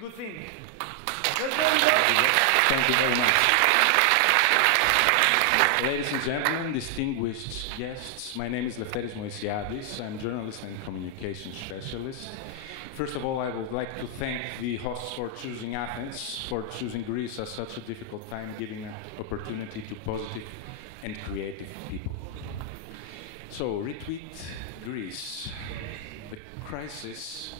good thing. Thank you very much. Ladies and gentlemen, distinguished guests, my name is Lefteris Moissiadis. I'm a journalist and communication specialist. First of all, I would like to thank the hosts for choosing Athens, for choosing Greece at such a difficult time, giving an opportunity to positive and creative people. So, Retweet Greece. The crisis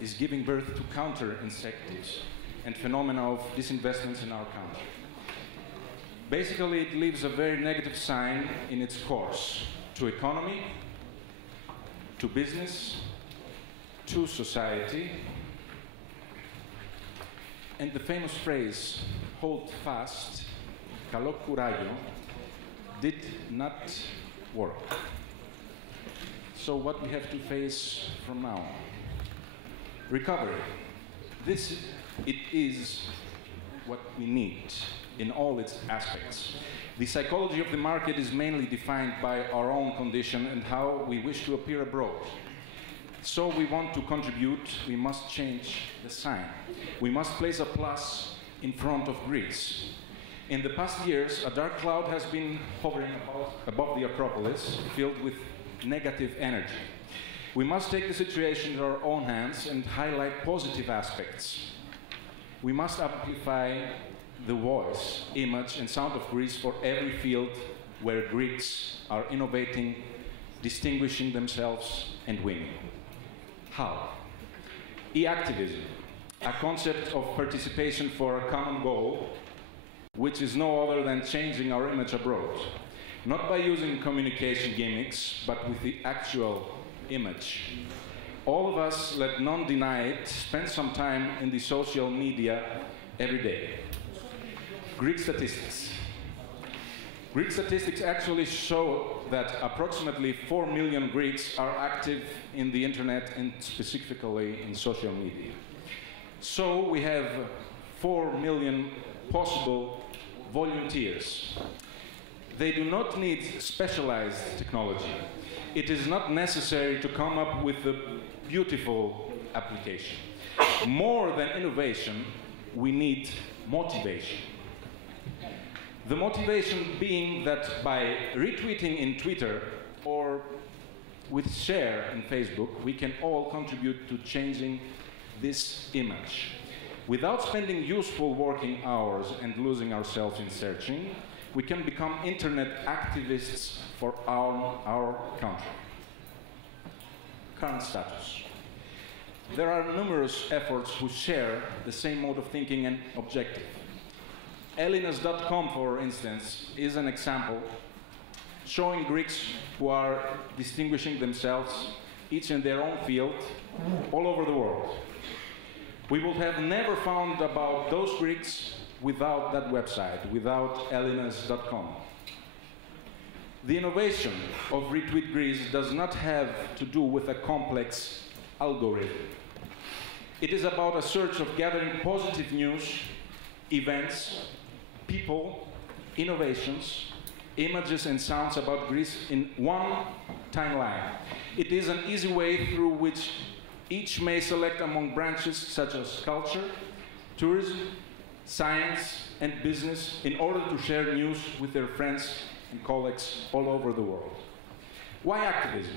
is giving birth to counter-incentives and phenomena of disinvestments in our country. Basically, it leaves a very negative sign in its course to economy, to business, to society, and the famous phrase, hold fast, καλό κουράγιο, did not work. So what we have to face from now on? Recovery. It is what we need in all its aspects. The psychology of the market is mainly defined by our own condition and how we wish to appear abroad. So we want to contribute, we must change the sign. We must place a plus in front of Greece. In the past years, a dark cloud has been hovering above the Acropolis, filled with negative energy. We must take the situation in our own hands and highlight positive aspects. We must amplify the voice, image, and sound of Greece for every field where Greeks are innovating, distinguishing themselves, and winning. How? E-activism, a concept of participation for a common goal, which is no other than changing our image abroad. Not by using communication gimmicks, but with the actual image. All of us, let none deny it, spend some time in the social media every day. Greek statistics. Greek statistics actually show that approximately 4 million Greeks are active in the internet and specifically in social media. So we have 4 million possible volunteers. They do not need specialized technology. It is not necessary to come up with a beautiful application. More than innovation, we need motivation. The motivation being that by retweeting in Twitter or with share in Facebook, we can all contribute to changing this image. Without spending useful working hours and losing ourselves in searching, we can become internet activists for our country. Current status. There are numerous efforts who share the same mode of thinking and objective. Elinas.com, for instance, is an example showing Greeks who are distinguishing themselves, each in their own field, all over the world. We would have never found about those Greeks without that website, without Elinas.com. The innovation of Retweet Greece does not have to do with a complex algorithm. It is about a search of gathering positive news, events, people, innovations, images and sounds about Greece in one timeline. It is an easy way through which each may select among branches such as culture, tourism, science, and business in order to share news with their friends and colleagues all over the world. Why activism?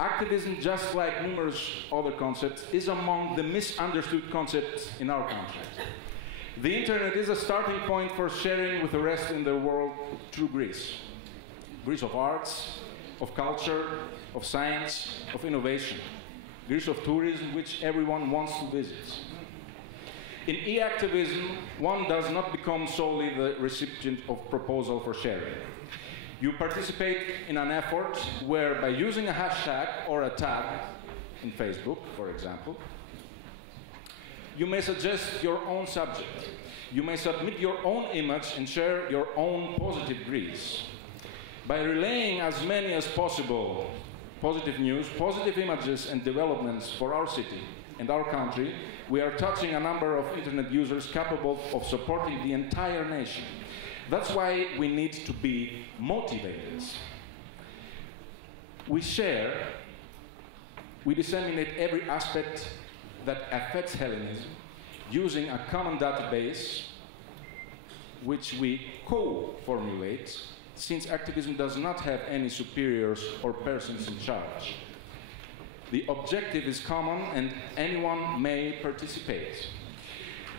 Activism, just like numerous other concepts, is among the misunderstood concepts in our country. The internet is a starting point for sharing with the rest in the world through Greece. Greece of arts, of culture, of science, of innovation. Greece of tourism, which everyone wants to visit. In e-activism, one does not become solely the recipient of proposal for sharing. You participate in an effort where, by using a hashtag or a tag in Facebook, for example, you may suggest your own subject. You may submit your own image and share your own positive Greece. By relaying as many as possible positive news, positive images and developments for our city and our country, we are touching a number of internet users capable of supporting the entire nation. That's why we need to be motivators. We share, we disseminate every aspect that affects Hellenism using a common database which we co-formulate, since activism does not have any superiors or persons in charge. The objective is common and anyone may participate.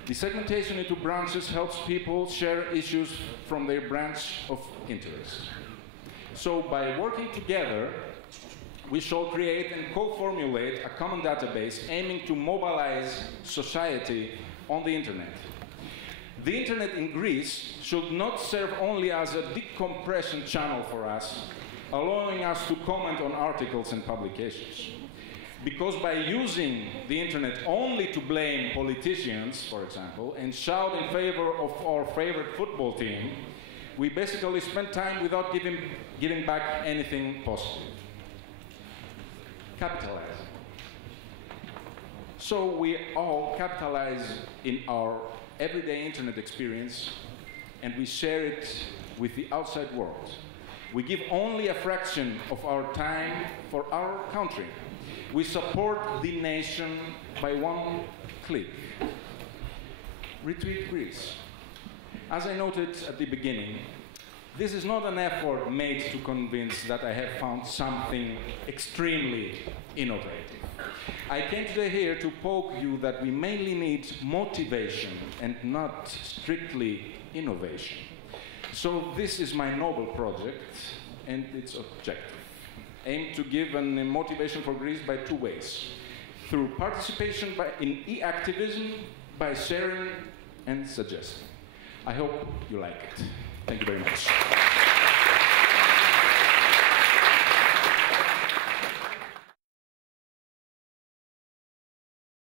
The segmentation into branches helps people share issues from their branch of interest. So by working together, we shall create and co-formulate a common database aiming to mobilize society on the internet. The internet in Greece should not serve only as a decompression channel for us, allowing us to comment on articles and publications. Because by using the internet only to blame politicians, for example, and shout in favor of our favorite football team, we basically spend time without giving back anything positive. Capitalizing. So we all capitalize in our everyday internet experience and we share it with the outside world. We give only a fraction of our time for our country. We support the nation by one click. Retweet Greece. As I noted at the beginning, this is not an effort made to convince that I have found something extremely innovative. I came today here to poke you that we mainly need motivation and not strictly innovation. So this is my noble project and its objective. Aim to give an motivation for Greece by two ways. Through participation in e-activism, by sharing and suggesting. I hope you like it. Thank you very much.